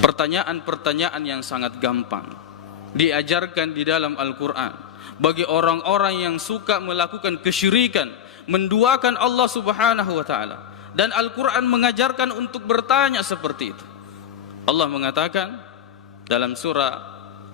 pertanyaan-pertanyaan yang sangat gampang diajarkan di dalam Al-Quran bagi orang-orang yang suka melakukan kesyirikan, menduakan Allah Subhanahu wa ta'ala. Dan Al-Quran mengajarkan untuk bertanya seperti itu. Allah mengatakan dalam surah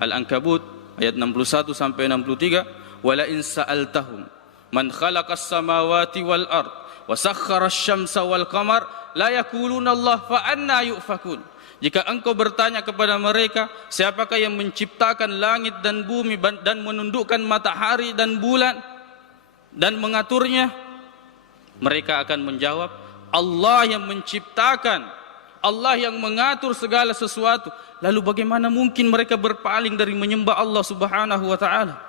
Al-Ankabut ayat 61 sampai 63, "Wala in sa'altahum man khalaqas samawati wal ard wa sakhkhara asy-syamsa wal qamar la yaquluna Allah fa anna yufakun." Jika engkau bertanya kepada mereka, siapakah yang menciptakan langit dan bumi dan menundukkan matahari dan bulan dan mengaturnya, mereka akan menjawab, Allah yang menciptakan, Allah yang mengatur segala sesuatu. Lalu bagaimana mungkin mereka berpaling dari menyembah Allah Subhanahu wa ta'ala?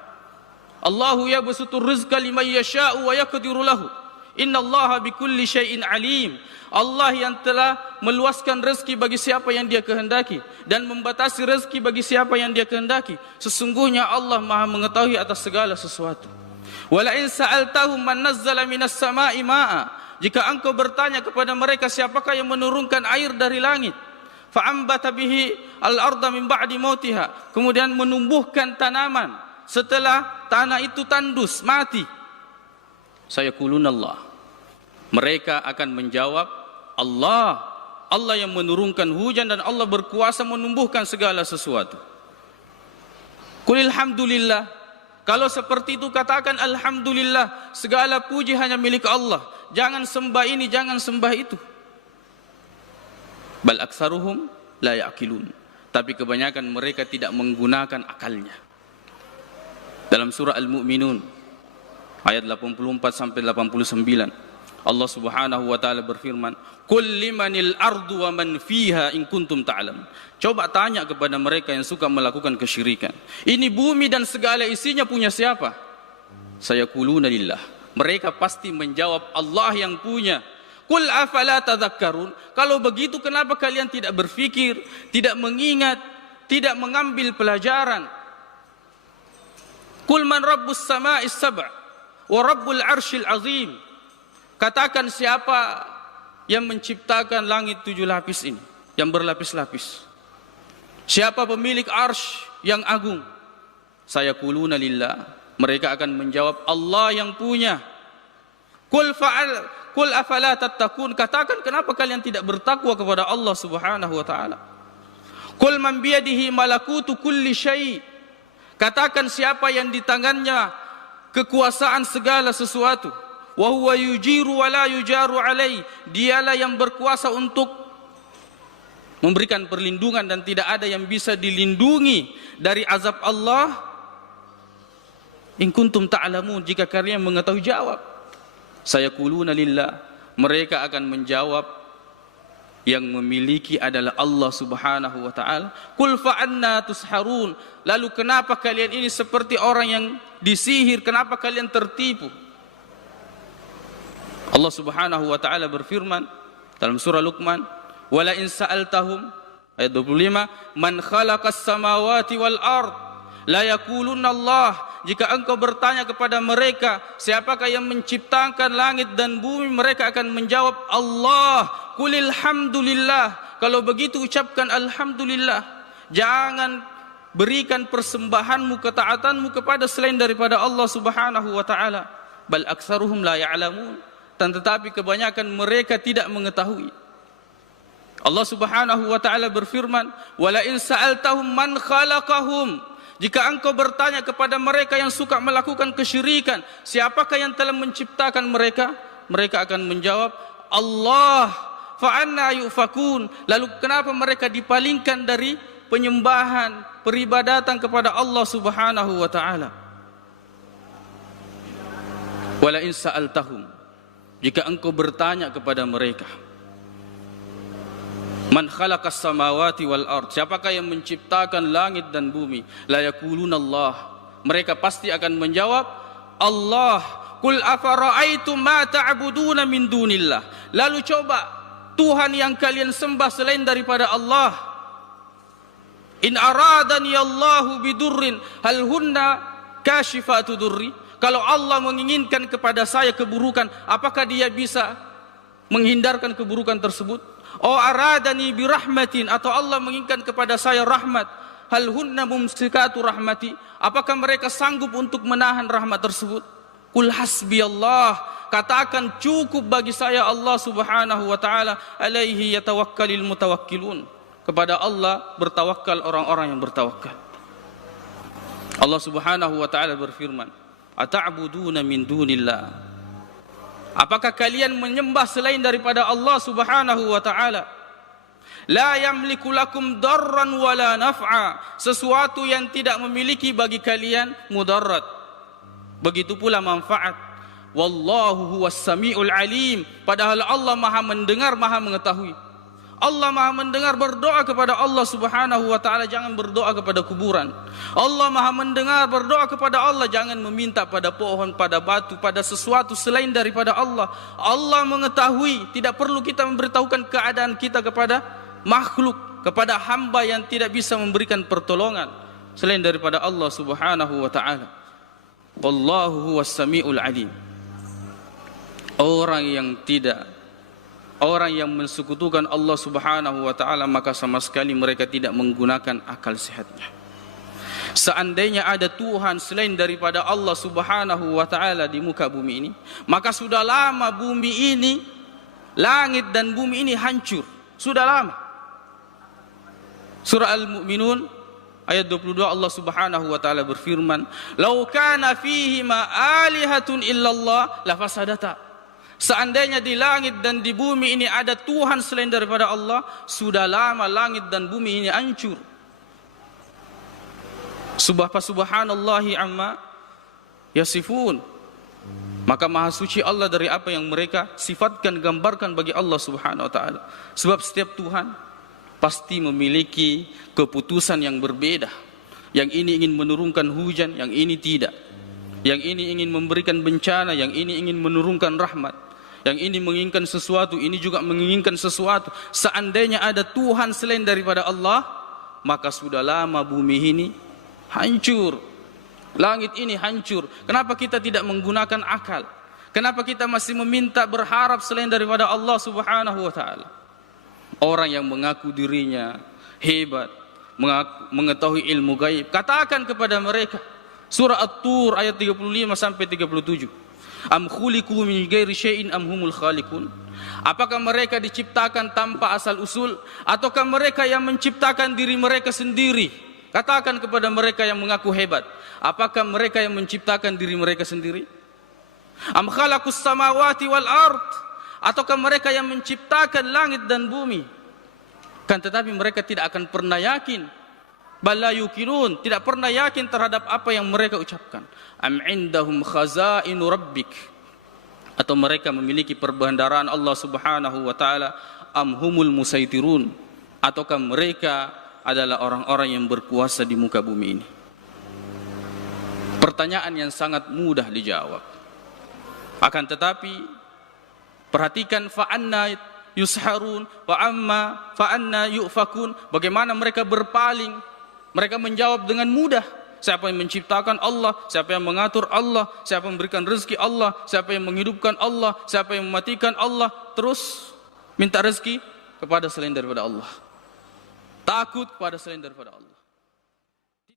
Allahu yabsutur rizqa liman yasha'u wa yaqdiru lahu. Innallaha bikulli syai'in alim. Allah yang telah meluaskan rezeki bagi siapa yang Dia kehendaki dan membatasi rezeki bagi siapa yang Dia kehendaki. Sesungguhnya Allah Maha mengetahui atas segala sesuatu. Wala in sa'altahum man nazzala minas sama'i ma'a. Jika engkau bertanya kepada mereka, siapakah yang menurunkan air dari langit? Fa'ambata bihi al-arda min ba'di mautiha. Kemudian menumbuhkan tanaman setelah tanah itu tandus, mati. Sayaquluna Allah. Mereka akan menjawab, Allah. Allah yang menurunkan hujan dan Allah berkuasa menumbuhkan segala sesuatu. Qul alhamdulillah. Kalau seperti itu katakan alhamdulillah, segala puji hanya milik Allah. Jangan sembah ini, jangan sembah itu. Bal aktsaruhum la ya'qilun. Tapi kebanyakan mereka tidak menggunakan akalnya. Dalam surah Al-Mu'minun ayat 84 sampai 89, Allah Subhanahu wa ta'ala berfirman, "Qul limanil ardu wa man fiha in kuntum ta'lam." Coba tanya kepada mereka yang suka melakukan kesyirikan, ini bumi dan segala isinya punya siapa? Sayaquluna lillah. Mereka pasti menjawab, Allah yang punya. Qul afala tadhakkarun. Kalau begitu kenapa kalian tidak berfikir, tidak mengingat, tidak mengambil pelajaran? Qul man rabbus sama'is sab' wa rabbul arsyil azim. Katakan siapa yang menciptakan langit 7 lapis ini, yang berlapis-lapis. Siapa pemilik arsy yang agung? Sayaquluna lillah. Mereka akan menjawab, Allah yang punya. Qul afala tattaqun. Katakan kenapa kalian tidak bertakwa kepada Allah Subhanahu wa ta'ala? Qul man biyadihi malakutu kulli syai'. Katakan siapa yang di tangannya kekuasaan segala sesuatu. Wa huwa yujiru wa la yujaru alai. Dialah yang berkuasa untuk memberikan perlindungan dan tidak ada yang bisa dilindungi dari azab Allah. In kuntum ta'lamun, jika kalian mengetahui, jawab. Sayaquluna lillah. Mereka akan menjawab, yang memiliki adalah Allah Subhanahu wa ta'ala. Qul fa anna tusharun. Lalu kenapa kalian ini seperti orang yang disihir? Kenapa kalian tertipu? Allah Subhanahu wa ta'ala berfirman dalam surah Luqman, "Wala in sa'altahum," ayat 25, "man khalaqas samawati wal ard la yaquluna Allah." Jika engkau bertanya kepada mereka, siapakah yang menciptakan langit dan bumi, mereka akan menjawab, Allah. Qulil hamdulillah. Kalau begitu ucapkan alhamdulillah. Jangan berikan persembahanmu, ketaatanmu kepada selain daripada Allah Subhanahu wa ta'ala. Bal aktsaruhum la ya'lamun. Dan tetapi kebanyakan mereka tidak mengetahui. Allah Subhanahu wa ta'ala berfirman, "Wala in sa'altahum man khalaqahum." Jika engkau bertanya kepada mereka yang suka melakukan kesyirikan, siapakah yang telah menciptakan mereka? Mereka akan menjawab, Allah. Fa anna yufakun. Lalu kenapa mereka dipalingkan dari penyembahan, peribadatan kepada Allah Subhanahu wa ta'ala? Wala in sa'altahum. Jika engkau bertanya kepada mereka, man khalaqas samawati wal ard, siapakah yang menciptakan langit dan bumi? La yaquluna Allah. Mereka pasti akan menjawab, Allah. Qul afara'aitum ma ta'buduna min dunillah. Lalu coba, Tuhan yang kalian sembah selain daripada Allah, in aradani Allahu bidurrin hal hunna kashifatu durri. Kalau Allah menginginkan kepada saya keburukan, apakah Dia bisa menghindarkan keburukan tersebut? Oh aradani birahmatin, atau Allah menginginkan kepada saya rahmat. Hal hunna mumsikatu rahmati, apakah mereka sanggup untuk menahan rahmat tersebut? Qul hasbiyallah, katakan cukup bagi saya Allah subhanahu wa ta'ala. Alaihi yatawakkalul mutawakkilun, kepada Allah bertawakal orang-orang yang bertawakal. Allah subhanahu wa ta'ala berfirman, ata'buduna min dunillah, apakah kalian menyembah selain daripada Allah subhanahu wa ta'ala? La yamliku lakum darran wala naf'a, sesuatu yang tidak memiliki bagi kalian mudarat, begitu pula manfaat. Wallahu huwas samiul alim, padahal Allah maha mendengar, maha mengetahui. Allah maha mendengar, berdoa kepada Allah subhanahu wa ta'ala, jangan berdoa kepada kuburan. Allah maha mendengar, berdoa kepada Allah, jangan meminta pada pohon, pada batu, pada sesuatu selain daripada Allah. Allah mengetahui, tidak perlu kita memberitahukan keadaan kita kepada makhluk, kepada hamba yang tidak bisa memberikan pertolongan selain daripada Allah subhanahu wa ta'ala. Wallahu huwas samiul alim. Orang yang mensekutukan Allah subhanahu wa ta'ala, maka sama sekali mereka tidak menggunakan akal sehatnya. Seandainya ada Tuhan selain daripada Allah subhanahu wa ta'ala di muka bumi ini, maka sudah lama bumi ini, langit dan bumi ini hancur. Sudah lama. Surah Al-Mu'minun ayat 22, Allah subhanahu wa ta'ala berfirman, "Lau kana fihima alihatun illallah lafasadata." Seandainya di langit dan di bumi ini ada Tuhan selain daripada Allah, sudah lama langit dan bumi ini hancur. Subhanallahi amma yasifun. Maka maha suci Allah dari apa yang mereka sifatkan, gambarkan bagi Allah subhanahu wa ta'ala. Sebab setiap Tuhan pasti memiliki keputusan yang berbeda. Yang ini ingin menurunkan hujan, yang ini tidak. Yang ini ingin memberikan bencana, yang ini ingin menurunkan rahmat. Yang ini menginginkan sesuatu, ini juga menginginkan sesuatu. Seandainya ada Tuhan selain daripada Allah, maka sudah lama bumi ini hancur, langit ini hancur. Kenapa kita tidak menggunakan akal? Kenapa kita masih meminta, berharap selain daripada Allah subhanahu wa ta'ala? Orang yang mengaku dirinya hebat, mengetahui ilmu gaib, katakan kepada mereka, surah At-Tur ayat 35 sampai 37. Am khuliqu min ghairi syai'in am humul khaliqun? Apakah mereka diciptakan tanpa asal usul, ataukah mereka yang menciptakan diri mereka sendiri? Katakan kepada mereka yang mengaku hebat, apakah mereka yang menciptakan diri mereka sendiri? Am khalaqus samawati wal ard? Ataukah mereka yang menciptakan langit dan bumi? Kan tetapi mereka tidak akan pernah yakin. Bala yuqinun, tidak pernah yakin terhadap apa yang mereka ucapkan. Am indahum khazainu rabbik, atau mereka memiliki perbendaharaan Allah subhanahu wa ta'ala. Am humul musaitirun, ataukah mereka adalah orang-orang yang berkuasa di muka bumi ini? Pertanyaan yang sangat mudah dijawab. Akan tetapi perhatikan, fa'anna yusharun fa'anna yu'fakun, bagaimana mereka berpaling. Mereka menjawab dengan mudah. Siapa yang menciptakan Allah? Siapa yang mengatur Allah? Siapa yang memberikan rezeki Allah? Siapa yang menghidupkan Allah? Siapa yang mematikan Allah? Terus minta rezeki kepada selain daripada Allah. Takut kepada selain daripada Allah.